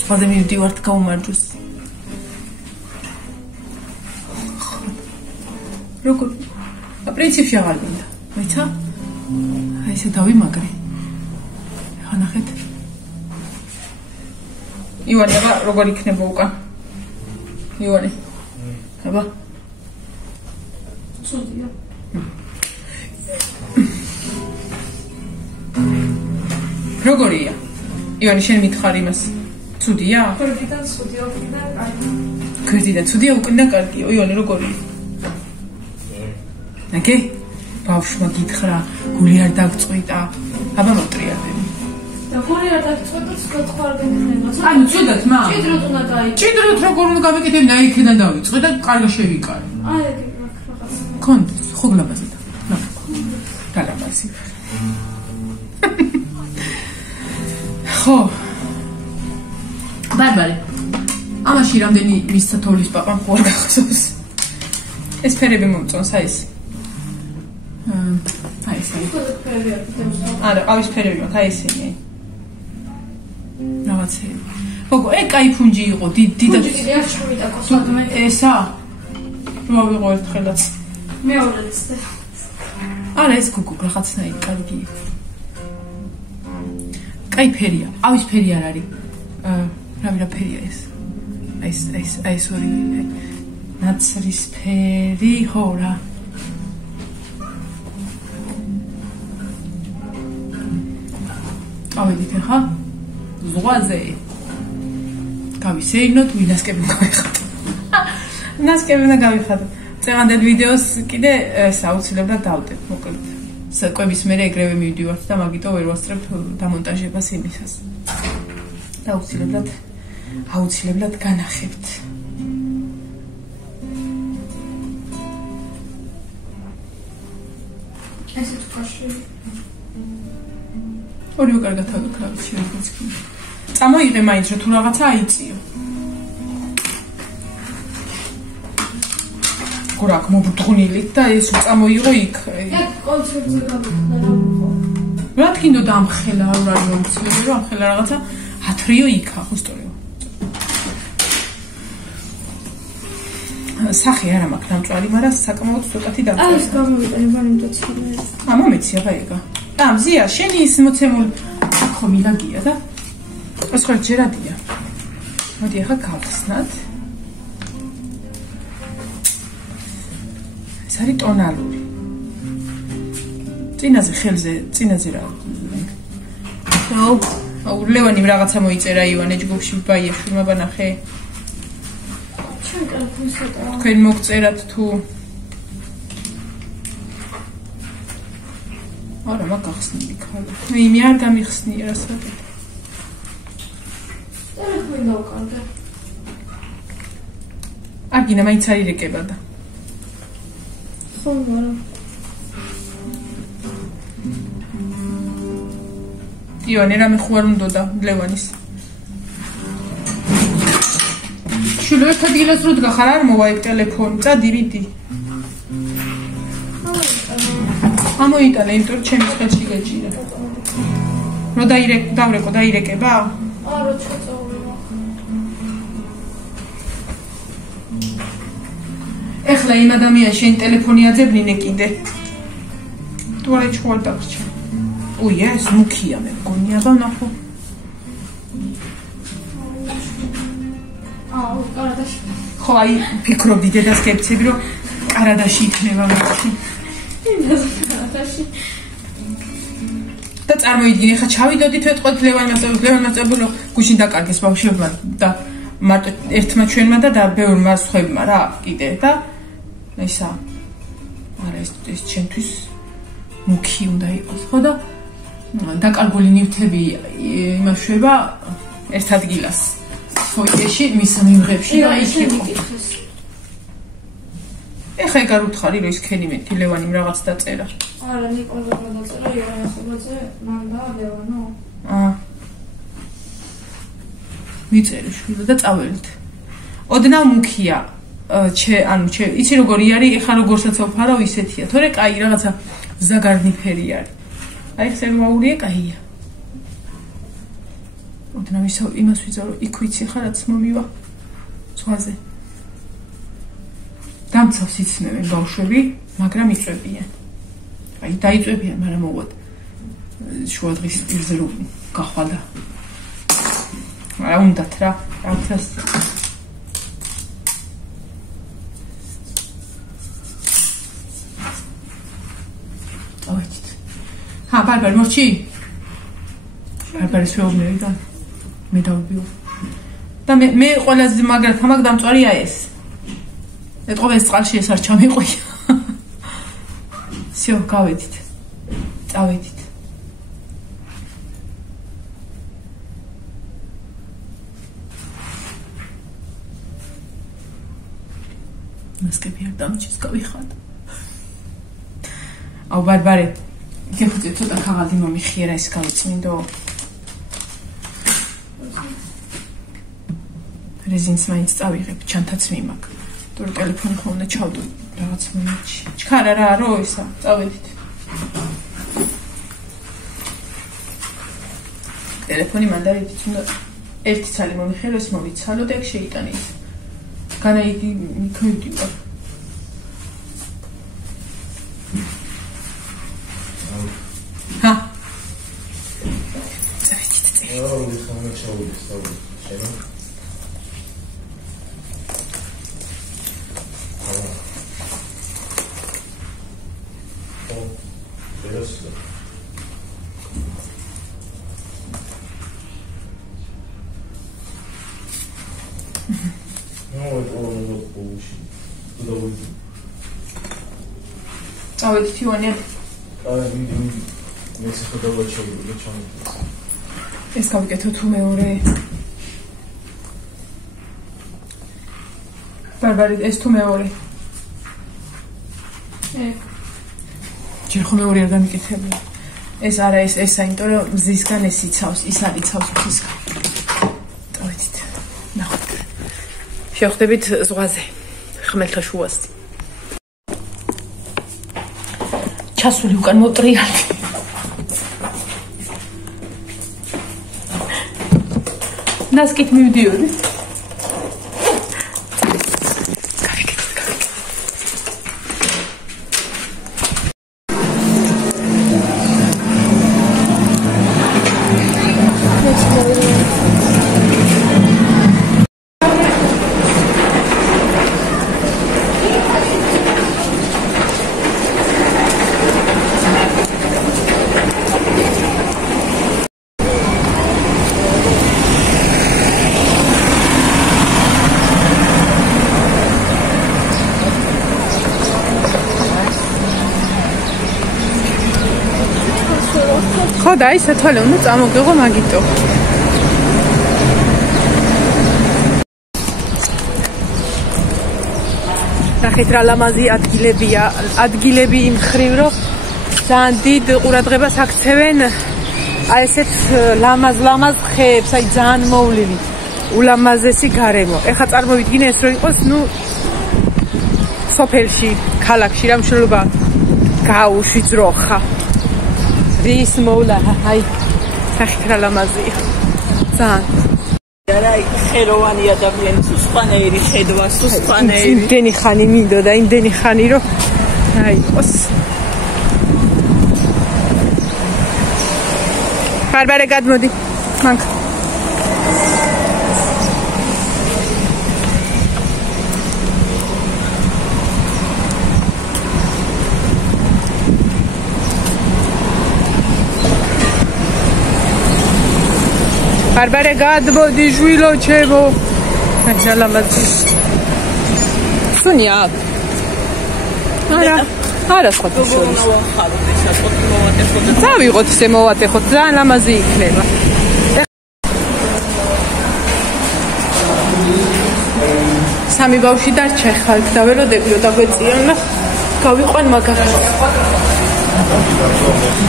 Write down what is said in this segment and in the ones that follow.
სხვაზე მივდივართ გაუმარჯოს. როგორ? პრინციპში აღარ მინდა. მოიცა? აი ესე დავიმაგრე. ხა ნახეთ. ივანე, როგორ იქნება უკან? ივანე. აბა. ცუდია. როგორია? ივანე, შენ მითხარ იმას. ცუდია? გვერდიდან ცუდია, უკიდან კარგი. გვერდიდან ცუდია, უკიდან კარგია. ივანე, როგორია? ნაგე? ბავშვმა გითხრა, გული არ დაგწყვიტა. აბა მოტრიალები. და გული არ დაგწყვიტა, სხვა არ გეკნება. ანუ ცუდად, მა? ჭიდროდ უნდა გაიგე. ჭიდროდ როგორ უნდა გავიკეთებ, და იქიდან დავიწყე და კარგა შევიკარე. აი ეგ რაღაც. კონდეს, ხო გლაბაზი და. გლაბაზი. ხო. ბარბარე. ამაში რამდენი მისცა თოვლის პაპამ ხო არ გახსოვს. ეს ფერები მომწონს, აი ეს. აი ეს. არა, ყავის ფერები მაქვს, აი ესენი. რაღაცები. გოგო, კაი ფუნჯი იყო, დიდად. კიდე არ შევიდა კოსმოდმე. ესა? რა ვიყო ერთხელაც. მეორეც. არა, ეს გოგო რაღაცნაირი კარგი. კაი ფერია, ყავის ფერი არ არის. რა ფერია ეს? აი ეს ორი ნაცრისფერი, ხო რა. ავედით ახლა ზღვაზე გავისეირნოთ, ვინასკები გავიხადო. ნასკები უნდა გავიხადო. წევანდელ ვიდეოს კიდე აუცილებლად დავდებ, მოკლედ. საკვების მერე ეგრევე მივდივართ და მაგიტო ვერ ვასწრებთ დამონტაჟებას იმისას. და აუცილებლად განახებთ. ესე თუ კაშლი. ორივე კარგად ავიქავით შევიქცი. წამოიღე მაინც რომ თუ რაღაცა აიწიო. გორაკ მობუთხნილით და ეს წამოიღო იქ. ეგ კონცერტზე გავიხდა რა ხო. რა თქინდო დამხელა არ არის მომცლები რომ ამხელა რაღაცა ათრიო იქა ხო სწორია. სახე არ მაქვს დამწვარი, მაგრამ საკმაოდ ცოტათი დამწვარი. ეს გამოვიყენება იმდაცაა. მომეცია გაიგა. და მზია, შენი ის მოცემულ ხო მილაგია და ეს ხო ჯერადია. მოდი ახლა გავხსნათ. ეს არის ტონალური. წინაზე რა. აუ, ლევანიმ რაღაცა მოიწერა ივანე ჯგუფში ბაიაშვილმა ბანახე. თქვენ მოგწერათ თუ არა მაგახსნილი ქალა. მე არ გამიხსნია რასაც. ტელეფონი დავკარგე. აგინა მაინც არ ირეკება და. ხო, მაგრამ ივანე რამე ხო არ უნდა ლევანის. შულო ერთ ადგილას რო დგახარ არ მოვა ეგ ტელეფონი, წადირიდი. ამოიტანე, იმიტომ რომ ჩემს ხელში გაჭირა. რო დავრეკო დაირეკება? არა, ჩაწოვია. ეხლა იმ ადამიანს შენ ტელეფონი აძებნინე კიდე. თუ არა ჩხوار დაგრჩა. ой, ეს მუქია მე მგონია და ნახო. კარადაში. ხო, აი ფიქრობდი დედას გეცები რომ კარადაში იქნება მაგაში. და წარმოიდგინე, ხა ჩავიდოდით ვეთყოთ ლევანმა წებულო გუშინ დაკარგეს ბავშვებმა და მარტო ერთმა ჩვენმა და ბევრმა სხვებმა რა კიდე და ისა არა ეს ჩემთვის მუქი უნდა იყოს ხო და დაკარგული ნივთები იმაშვება ერთ ადგილას ფოიეში მის მიმღებში და იქ იყო ეხა ეგ არ უთხარი რომ ის ქენი მეთქი ლევანიმ რაღაც დაწერა არა ნიკოლოზა დაწერა ირანა ხობაძე მან და ლევანო მიწერე შვილო და წაველით ოდნავ მუქია ანუ იცი როგორი არის ეხა როგორცაც ვფარავ ისეთია თორე კაი რაღაცა ზაგარნი ფერი არის აი ხსერვაურია კაია. ოდნავ იმას ვიძა რომ იქ ვიცი ხა რაც მომივა ზღვაზე. დამცავს იცნებენ ბავშვები, მაგრამ იწვევიან. აი დაიწვევიან, მაგრამ მოვად შუა დღის პირზე რომ გახვალდა. არა უნდათ რა, რაღაცას Ha, Barbara, morci. Barbara შეუბნები და მე დავბიო. და მე ყველაზე მაგრად თამაკ დამწვარია ეს. ეტყობენ წყალში ეს არ ჩამიყვია. всё, გავედით. წავედით. მასკები არ დამჭის გავიხად. აუ ბარბარე გეხუძე ცოტა ქაღალდი მომიხიერა ეს გავიწმინდო. რეზინს მაინც წავიღებ, ჩანთაც მიმაქ. თუ ტელეფონი ხო უნდა ჩავდო რაღაც მომენტში. ჩქარა რა რო ისა, წავედით. ტელეფონი მანდარით უნდა ერთი ცალი მომიხერო, ეს მოვიცალო და ეგ შეიტანე ის. განაიდი მიქოიდი ვარ. Ha. Oh, we can't make sure we start. Oh, yes. No, it's all bullshit. Oh, it's too on it. Mexico dollar ჩავიდე ჩამო. ეს გავიკეთო თუ მეორე. ბარბარი ეს თუ მეორე. ჯერ ხომ მეორე არ გამიკეთებია. ეს არა ეს საინტო რომ მზისგან ეს იცავს, ის არ იცავს მზისგან. დავით. ნახოთ. შევხვდებით ზღვაზე. ხმელთა შუაზე. ჩასული უკან მოტრიალდი. ნასკით მივდიოდი. და ის ეთვალე უნდა წამოგიღო მაგიტო. ნახეთ რა ლამაზი ადგილები იმ ხრივ რომ ძალიან დიდ ყურადღებას აქცევენ აი ესეთ ლამაზ ხეებს, აი ძალიან მოვლილი ულამაზესი გარემო. ეხლა წარმოვიდგინე ეს რო იყოს, ნუ სოფელში, ქალაქში რა მშრალობა გაუშვი ძროხა. რის მოვლა, აი, სახით რა ლამაზია. ძალიან. არა, ხეროვანი ადამიანი სუსხანეერი ხედვა, სუსხანეერი. იმდენი ხანი მინდოდა, იმდენი ხანი რომ აი, ყოს. ბარბარე გადმოდი. მანქ. ბარბარე გადმოდი ჟვილო ჩემო. აი ლამაზი. სუნია. არა სხვა შორის. დავიღოთ ისე მოვატეხოთ, ძალიან ლამაზი იქნება. სამი ბავშვი დარჩა ხალ დაველოდებიო და გვეწიონ და გავიყვან მაგას.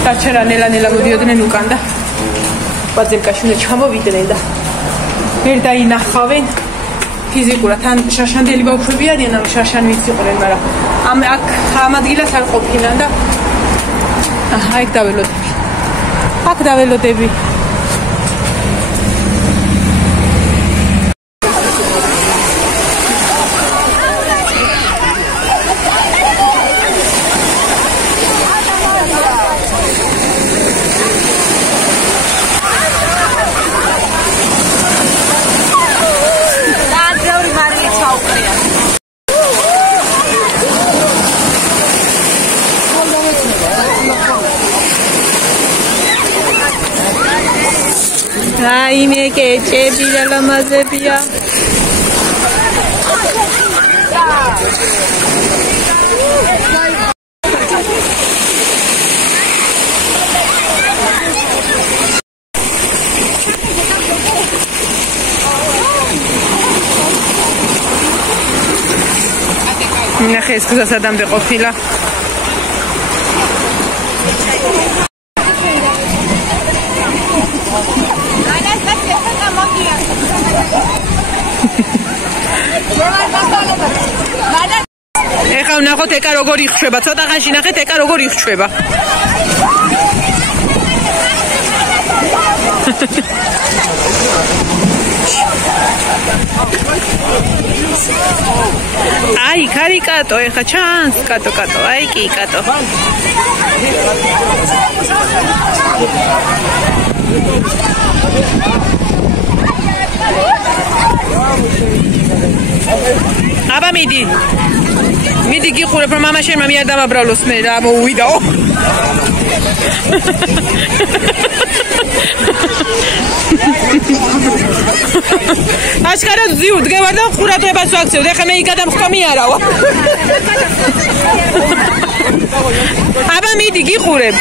დარჩა რა ნელა მოდიოდნენ უკან და ბაძილკაში უნდა ჩამოვიდნენ და ვერ დაინახავენ ფიზიკურად. თან შაშანდელი ბავშვები არიან, ამ შაშან ვიც იყვნენ, მაგრამ ამ ადგილას არ ყოფილან და აი დაველოდები. აქ დაველოდები. რაიმე კეჭები და ლამაზებია. ნახე ეს გზა სადამდე ყოფილა. ეხლა ვნახოთ ეკა როგორ იხშვება, ცოტა ხანში ნახეთ ეკა როგორ იხშვება. აი, ქარი კატო, ეხლა ჩანს, კატო, აი კი კატო. აბა მიდი გიხურებ რომ მამა შენ მამი არ დამაბრალოს მე რა მოუვიდაო. აშკარად დგევარ და ყურადღებას ვაქცევ, ეხლა მე იგადამხტომი არავა. აბა მიდი გიხურებ.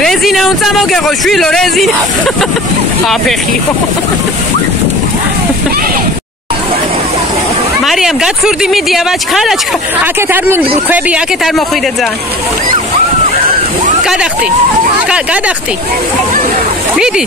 რეზინა უნდა მოგეღო შვილო რეზინა. აფეხიო. მარიამ გაცურდი მიდი აბაჩქა, აქეთ არ ქვები, აქეთ არ მოხვიდე ძალიან. გადახტი. მიდი.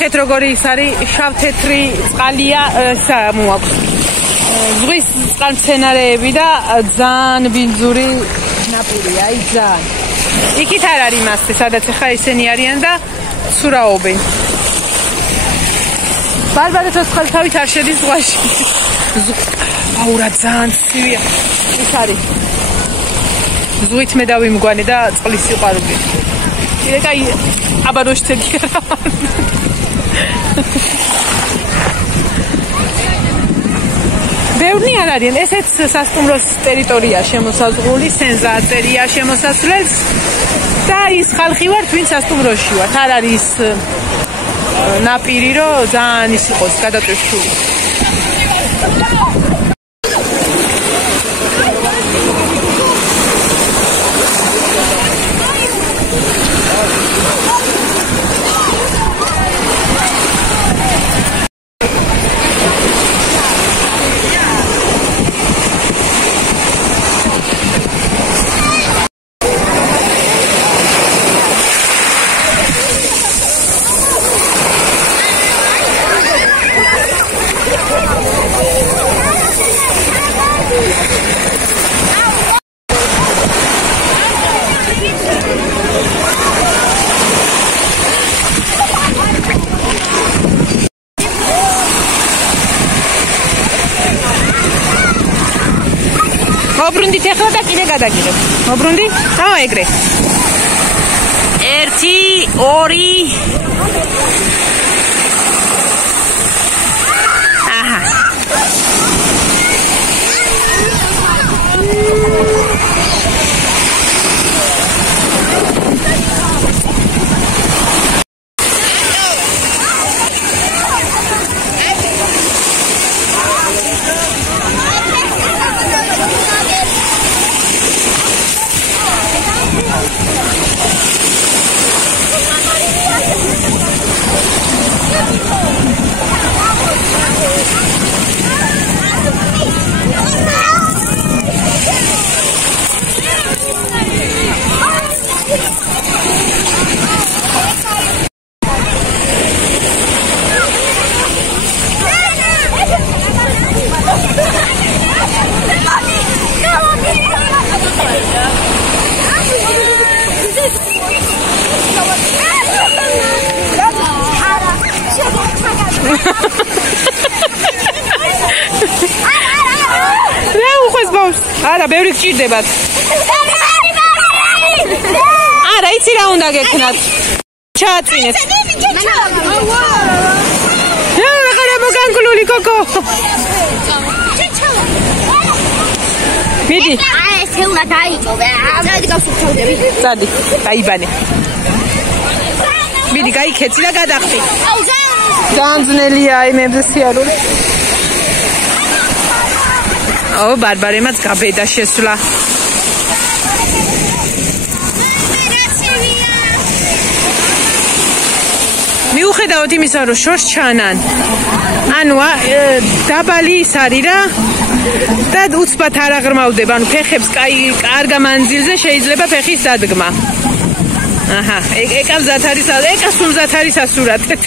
ნახეთ როგორი ის არის შავ-თეთრი წყალია მოაქვს. ზღვის წყალმცენარეები და ძალიან ბინძური ნაპირია, აი ძალიან. იქით არ არის მასე, სადაც ახლა ისინი არიან და ცურაობენ. ბარბარე ცოცხალი თავით არ შედის ზღვაში. აუ რა ძალიან ცივია. ის არის. ზღვით მე დავიმგვანე და წყლის სიყვარული. კიდე კაი აბადოშთები რა. ბევრი არ არიან, ესეც სასტუმროს ტერიტორია შემოსაზღვრული, სენზატორია შემოსასვლელს და ის ხალხი ვართ, ვინც სასტუმროში ვართ. არ არის ნაპირი, რომ ძალიან ის იყოს გადაწვეშული. მობრუნდით ახლა და კიდე გადაგიღებ. მობრუნდი? აუ ეგრე. 1 2 აჰა. არა, ბევრი გჭირდებათ. არა, იცი რა უნდა გექნათ. ჩააწინეთ. რა მოგანგლული კოკო. მიდი. ეს უნდა დაიჭობე. ამადი გავსუქავდები. წადი, დაიბანე. მიდი, გაიქეცი და გადახტი. ძალიან ძნელია იმებზე სიარული. ო, ბარბარემაც გაბედა შესვლა. მიუხედავად იმისა, რომ შორს ჩანან. ანუ დაბალი ის არის რა და უცბად არ აღრმავდება, ანუ ფეხებს კარგ მანძილზე შეიძლება ფეხის დადგმა. აჰა, ეკა მზად არის, ეკა სულ მზად არის ასურათეთ.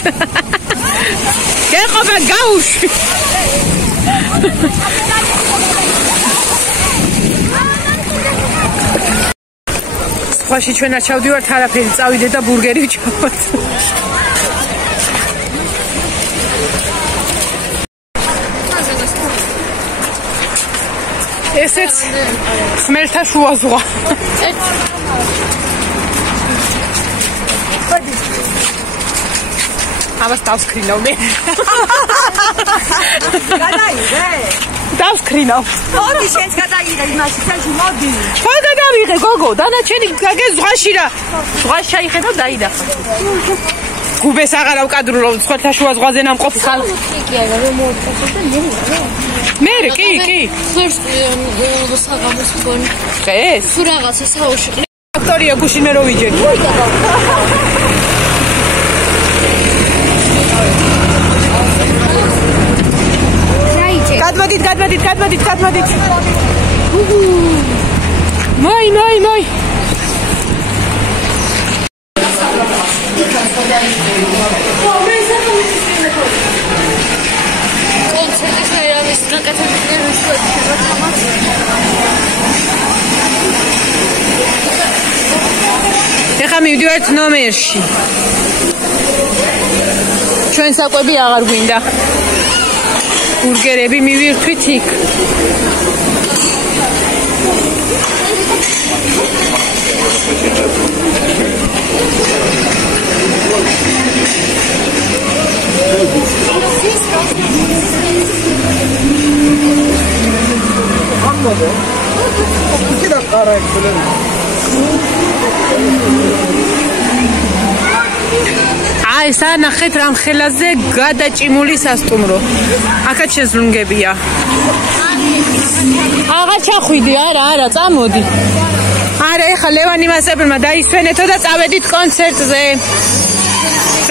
გეყოფა გაუშვი. სხვაში ჩვენ არ ჩავდივართ არაფერი, წავიდე და ბურგერი ვჩავოთ. ესეც ხმელთა შუა ზღვა. ამას დავსკრინავ მე. გადაიღე? დავსკრინავ. მოდი შენს გადაიღე იმაში, წელში მოდი. ხო გადავიღე გოგო, დანარჩენი გაგე ზღვაში რა. ზღვაში ჩაიხედა დაიდახა. გუბეს აღარ ავკადრულო, ხმელთა შუა ზღვაზე ნამყოფი ხალხი. კი არა, რომ მოუწესო და მე კი. first საღამოს გონი. ეს? თუ რაღაცა საუში. ფაქტორია გუშინ მე რო ვიჯერი. გადმოდით. მოი. ეხლა მივდივართ ნომერში. ჩვენ საკვები აღარ გვინდა. ბურგერები მივირთვით იქ. აი, სანახეთ რამ ხელაზე გადაჭიმული სასტუმრო. აქაც შეზლუნგებია. აღარ ჩახვიდი, არა, წამოდი. არა, ეხლა ლევანი მასებრმა დაისვენეთო და წავედით კონცერტზე.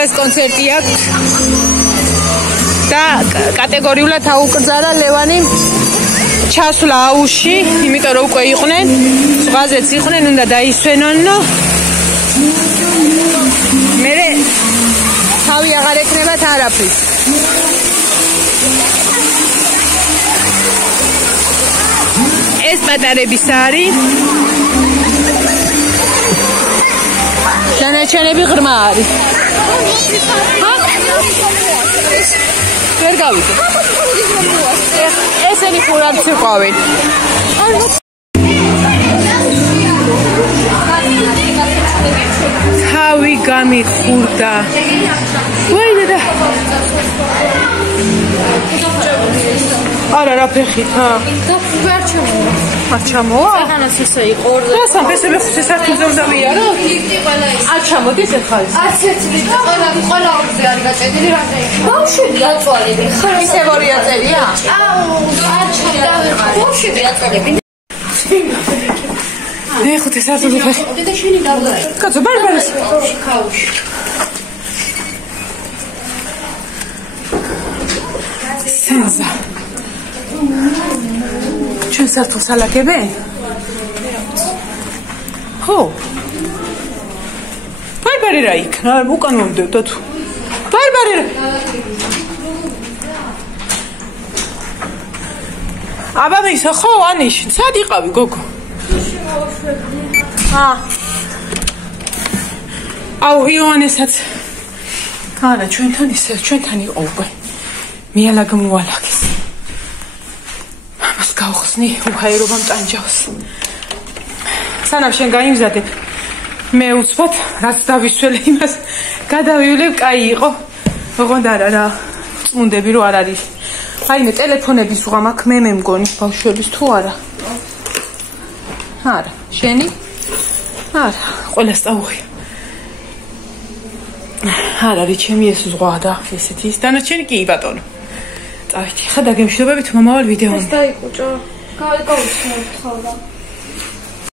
ეს კონცერტი აქვს. და კატეგორიულად აუკრძალა ლევანი ჩასვლა აუში, იმიტომ რომ უკვე იყვნენ, ზღვაზეც იყვნენ, უნდა დაისვენონო. მე თავი აღარ ეკნებათ არაფრის. ეს პატარების არის. ჩანაჩენები ღრმა არის. ვერ გავიდე. ესენი ხურად სიყვავენ. თავი გამიხურდა. ვაიდე. არა რა ფეხით, ჰა? და არ ჩამოვა. არ ჩამოვა? სანას ესე იყო. და სამფესები ხუთესართულზე უნდა ვიარო? არ ჩამოდის ახლა ის. არც ერთი და ყველა ორზე არის გაწედილი რა დაიქვა. ბავშვები აწვალები. ისევ ორი აწერია? აუ, არ ჩამოვა. ბავშვები აწვალები. მეხუთე სართულზე ხარ. და შენი დავდაი. კაცო, ბარბარეს. ქაუში. სენზა. ჩვენ სართულს ალაგებე? ხო. ბარბარე რა იქ? უკან მომდევდა თუ. ბარბარე რა. აბა მისო ხო ანიშ, სად იყავი გოგო? აუ იოანესაც. არა, ჩვენთან ისე, ჩვენთან იყო უკვე. მიალაგ მოალაგეს. მამას გავხსნი, უხაერობამ ტანჯავს. სანამ შენ გაიმზადებ, მე უცბად, რაც დავისველი იმას, გადავივლებ, კაი იყო. ოღონდ არა რა, წმუნდები რო არ არის. აიმე ტელეფონების უღამ აქ მე მგონი ბავშვების თუ არა. არა, შენი? არა, ყველას წაუღია. არ არის ჩემი ეს ზღვა და ესეთი ის დანარჩენი კი ბატონო. წავით, ხა დაგემშვიდობებით მომავალ ვიდეომდე. ეს დაიკუჭო. გავიკავოთ ხოლმე.